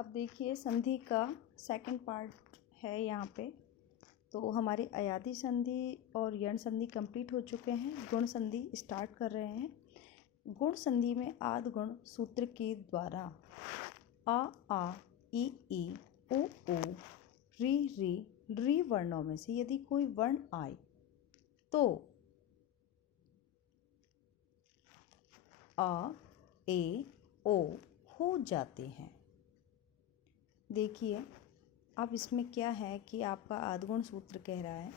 अब देखिए संधि का सेकंड पार्ट है यहाँ पे। तो हमारी अयादी संधि और यण संधि कंप्लीट हो चुके हैं। गुण संधि स्टार्ट कर रहे हैं। गुण संधि में आदि गुण सूत्र के द्वारा आ ई ओ री वर्णों में से यदि कोई वर्ण आए तो आ ए ओ हो जाते हैं। देखिए अब इसमें क्या है कि आपका आद्गुण सूत्र कह रहा है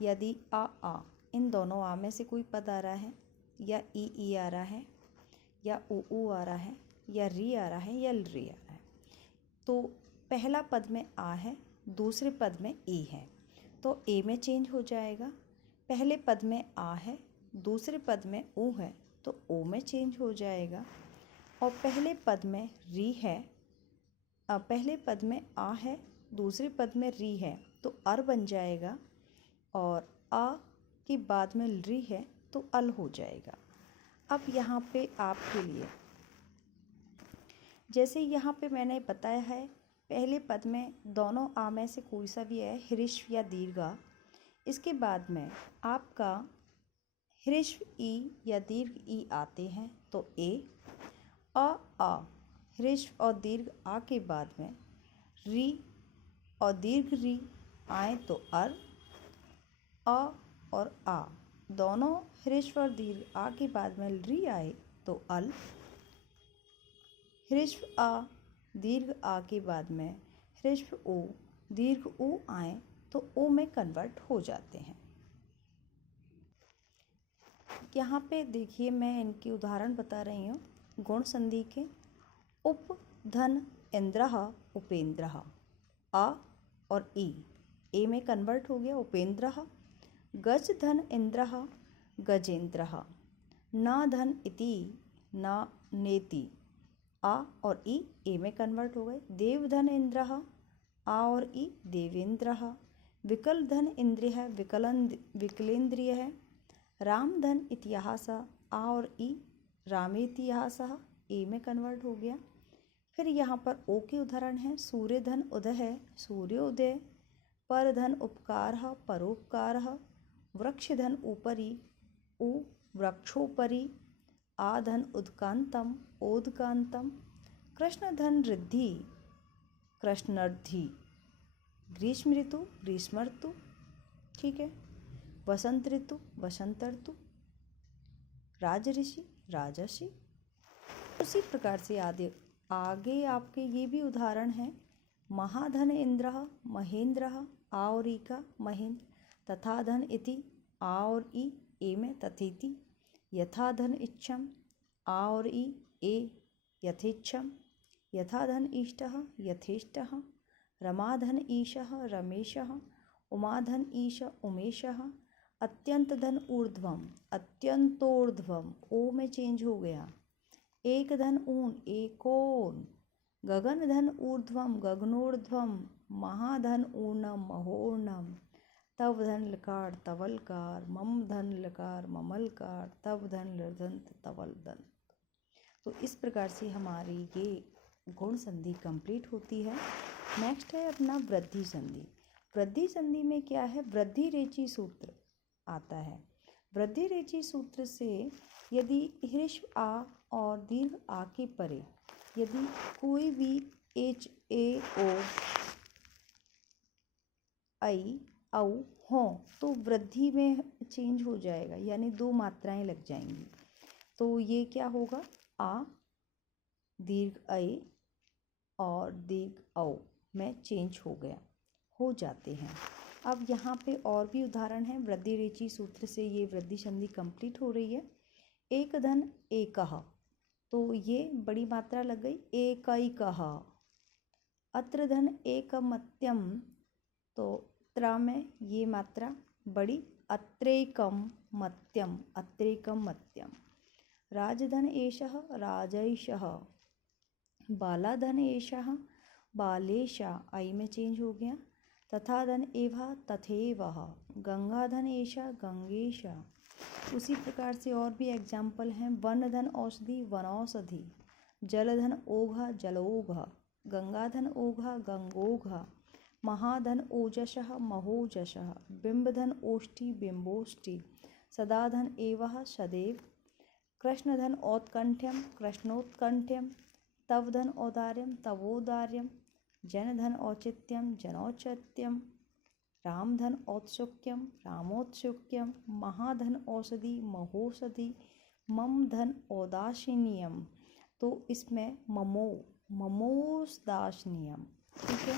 यदि आ इन दोनों आ में से कोई पद आ रहा है या ई आ रहा है या ऊ आ रहा है या री आ रहा है या री आ रहा है, तो पहला पद में आ है, दूसरे पद में ई है तो ए में चेंज हो जाएगा। पहले पद में आ है, दूसरे पद में ऊ है तो ओ में चेंज हो जाएगा। और पहले पद में री है, पहले पद में आ है, दूसरे पद में री है तो अर बन जाएगा। और आ के बाद में री है तो अल हो जाएगा। अब यहाँ पे आपके लिए जैसे यहाँ पे मैंने बताया है, पहले पद में दोनों आ में से कोई सा भी है, ह्रीश्व या दीर्घ। इसके बाद में आपका ह्रीश्व ई या दीर्घ ई आते हैं तो ए, आ ह्रीश्व और दीर्घ आ के बाद में री और दीर्घ री आए तो अर, आ और आ दोनों ह्रीश्व और दीर्घ आ के बाद में री आए तो अल, ह्रीश्व आ दीर्घ आ के बाद में ह्रीश्व ओ दीर्घ ऊ आए तो ओ में कन्वर्ट हो जाते हैं। यहाँ पे देखिए मैं इनकी उदाहरण बता रही हूँ गुण संधि के। उप धन इंद्रः उपेंद्रः, आ और ए में कन्वर्ट हो गया उपेंद्रः। गज धन इंद्रः गजेंद्रः, न धन इति न नेति, आ और ए में कन्वर्ट हो गए। देवधन इंद्रः, आ और ई देवेंद्रः। विकल धन इंद्रिय विकलेंद्रिय है। रामधन इतिहास, आ और ई रामेतिहासः, ए में कन्वर्ट हो गया। फिर यहाँ पर ओ के उदाहरण हैं। सूर्य धन उदय है सूर्योदय, पर धन उपकार परोपकार, वृक्ष धन ऊपरी उ वृक्षोपरी, आ धन उदकांतम ओदकांतम, कृष्ण धन रिद्धि कृष्णर्धि, ग्रीष्म ऋतु ग्रीष्म ऋतु, ठीक है, वसंत ऋतु वसंत ऋतु, राजऋषि राजर्षि। उसी प्रकार से आगे आपके ये भी उदाहरण हैं। महाधन इंद्रः महेंद्रः, आ और ई का महेंद्र। तथा धन इति, आ और ई ए में तथेति। यथा धन इच्छम, आ और ई ए यथेच्छम। यथा धन इष्टः यथेष्टः। रमाधन ईशः रमेशः, उमाधन ईश उमेशः। अत्यंत धन ऊर्ध्वम अत्यंतोर्ध्वम, ओ में चेंज हो गया। एक धन ऊन एकोन, गगन धन ऊर्ध्वम गगनोर्ध्वम, महाधन ऊर्णम महोर्णम। तव धन लकार तवलकार, मम धन लकार ममलकार, तव धन लदंत तवल दंत। तो इस प्रकार से हमारी ये गुण संधि कंप्लीट होती है। नेक्स्ट है अपना वृद्धि संधि। वृद्धि संधि में क्या है, वृद्धि रेची सूत्र आता है। वृद्धि रेची सूत्र से यदि ह्रीश्व आ और दीर्घ आ के परे यदि कोई भी एच ए ओ आई औ हो तो वृद्धि में चेंज हो जाएगा, यानी दो मात्राएं लग जाएंगी। तो ये क्या होगा, आ दीर्घ ऐ और दीर्घ औ में चेंज हो जाते हैं। अब यहाँ पे और भी उदाहरण हैं। वृद्धि रेची सूत्र से ये वृद्धि संधि कंप्लीट हो रही है। एक धन एकः, तो ये बड़ी मात्रा लग गई एकैकः। अत्र धन एकमत्यम, तो त्रा में ये मात्रा बड़ी अत्रैकम मत्यम अत्रैकम मत्यम। राजधन एषः राजैषः। बालाधन एषः बालेशा, आई में चेंज हो गया। तथा धन एवा तथेवः। गंगाधन एषा गंगेशा। उसी प्रकार से और भी एग्जाम्पल हैं। वन धन औषधि वनौषधि। जलधन ओघ जलोघ। गंगाधन ओघा गंगोघा, महाधन ओजसः महोजसः, बिंबधन ओष्ठी बिंबोष्ठी, सदाधन एवः सदैव, कृष्णधन औत्कंठ्यम कृष्णोत्कंठ्यम, तवधन औदार्यम तवोदार्यम, जनधन औचित्यम जनौचित्यम, रामधन औत्सुक्यम रामोत्सुक्यम, महाधन औषधि महोषधि, मम धन औदासीनियम। तो इसमें ममोसदाशनियम, ठीक है।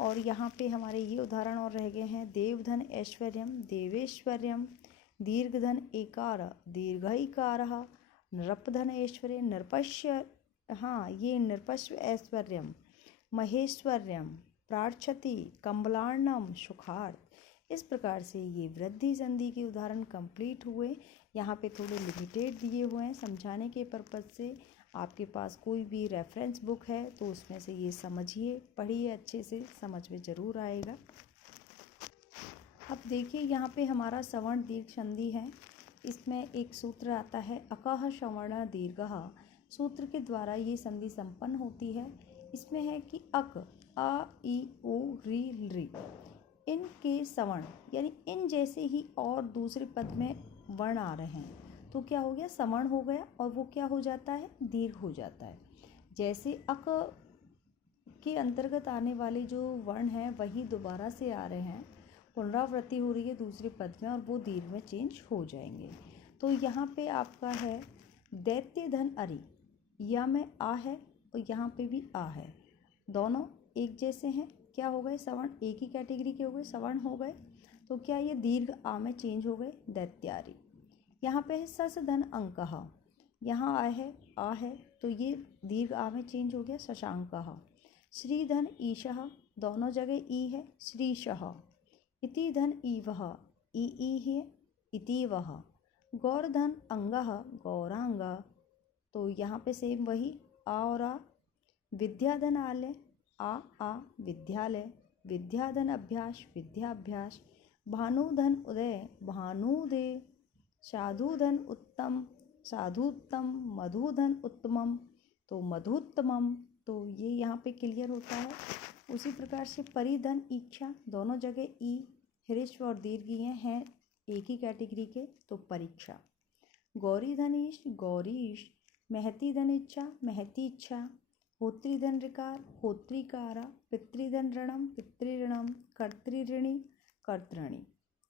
और यहाँ पे हमारे ये उदाहरण और रह गए हैं। देवधन ऐश्वर्यम देवेश्वर्यम, दीर्घधन एकार दीर्घईकारः, नृपधन ऐश्वर्य नृपश्य, हाँ ये नृपश्व ऐश्वर्यम, महेश्वर्यम प्रार्थति कम्बलार्णम सुखार्थ। इस प्रकार से ये वृद्धि संधि के उदाहरण कंप्लीट हुए। यहाँ पे थोड़े लिमिटेड दिए हुए हैं समझाने के पर्पज़ से। आपके पास कोई भी रेफरेंस बुक है तो उसमें से ये समझिए, पढ़िए, अच्छे से समझ में ज़रूर आएगा। अब देखिए यहाँ पे हमारा सवर्ण दीर्घ संधि है। इसमें एक सूत्र आता है अकः सवर्ण दीर्घः। सूत्र के द्वारा ये संधि संपन्न होती है। इसमें है कि अक आ ई ओ री री, इनके सवर्ण यानी इन जैसे ही और दूसरे पद में वर्ण आ रहे हैं तो क्या हो गया, सवर्ण हो गया, और वो क्या हो जाता है, दीर्घ हो जाता है। जैसे अक के अंतर्गत आने वाले जो वर्ण हैं वही दोबारा से आ रहे हैं, पुनरावृत्ति हो रही है दूसरे पद में और वो दीर्घ में चेंज हो जाएंगे। तो यहाँ पे आपका है दैत्य धन अरि, या में आ है और यहाँ पे भी आ है, दोनों एक जैसे हैं। क्या हो गए, सवर्ण एक ही कैटेगरी के हो गए, सवर्ण हो गए। तो क्या ये दीर्घ आ में चेंज हो गए, दैत्यारि। यहाँ पे है सस धन अंकः, यहाँ आ है तो ये दीर्घ आ में चेंज हो गया, शशांकः। श्रीधन ईशः, दोनों जगह ई है, श्रीशः। इति धन ईवः, ई है, इतीवः। गौरधन अंगः, गौरांगा, तो यहाँ पे सेम वही आ और आ। विद्याधन आलय, आ विद्यालय। विद्याधन अभ्यास, विद्याभ्यास। भानुधन उदय, भानुदय। साधुधन उत्तम, साधुत्तम। मधुधन उत्तमम, तो मधुत्तमम। तो ये यहाँ पे क्लियर होता है। उसी प्रकार से परिधन इच्छा, दोनों जगह ई, ह्रस्व और दीर्घ हैं एक ही कैटेगरी के, तो परीक्षा। गौरी धनीश, गौरीश। महती धन इच्छा, महती इच्छा। होत्रीधन ऋकार, होत्रिकारा। पितृधन ऋणम, पितृऋणम। कर्तृऋणी, कर्तृणी।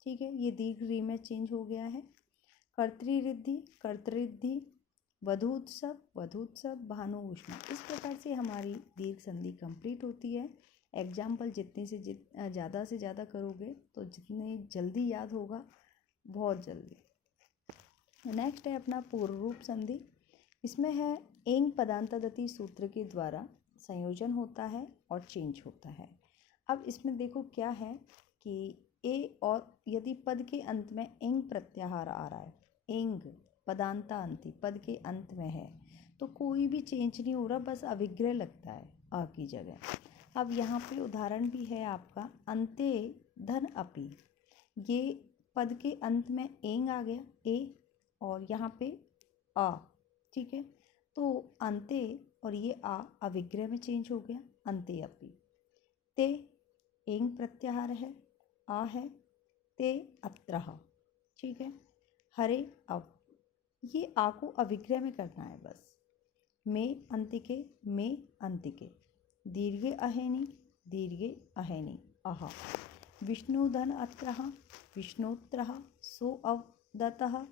ठीक है, ये दीर्घ री में चेंज हो गया है। कर्तृऋद्धि, कर्तृऋद्धि। वधूत्सव, वधूत्सव। भानु उष्ण। इस प्रकार से हमारी दीर्घ संधि कंप्लीट होती है। एग्जाम्पल जितने से ज़्यादा करोगे तो जितने जल्दी याद होगा, बहुत जल्दी। नेक्स्ट है अपना पूर्व रूप संधि। इसमें है एंग पदांतदति सूत्र के द्वारा संयोजन होता है और चेंज होता है। अब इसमें देखो क्या है कि ए, और यदि पद के अंत में एंग प्रत्याहार आ रहा है, एंग पदांता अंति पद के अंत में है, तो कोई भी चेंज नहीं हो रहा, बस अभिग्रह लगता है आ की जगह। अब यहाँ पे उदाहरण भी है आपका अंते धन अपि। ये पद के अंत में एंग आ गया, ए, और यहाँ पे आ, ठीक है। तो अंते और ये आ अविग्रह में चेंज हो गया, अंते अपि। ते एंग प्रत्याहार है, आ है, ते अत्रः, ठीक है। हरे अब, ये आ को अविग्रह में करना है बस। में अंतिके, में अंतिके। दीर्घे अहेनि, दीर्घे अहेनि, अह। विष्णुधन अत्रः, विष्णोत्रः। सो अवदतः,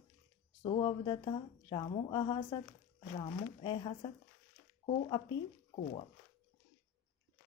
सो अवदतः। रामो अहासत, रामो अहासत। को अपि, को अप।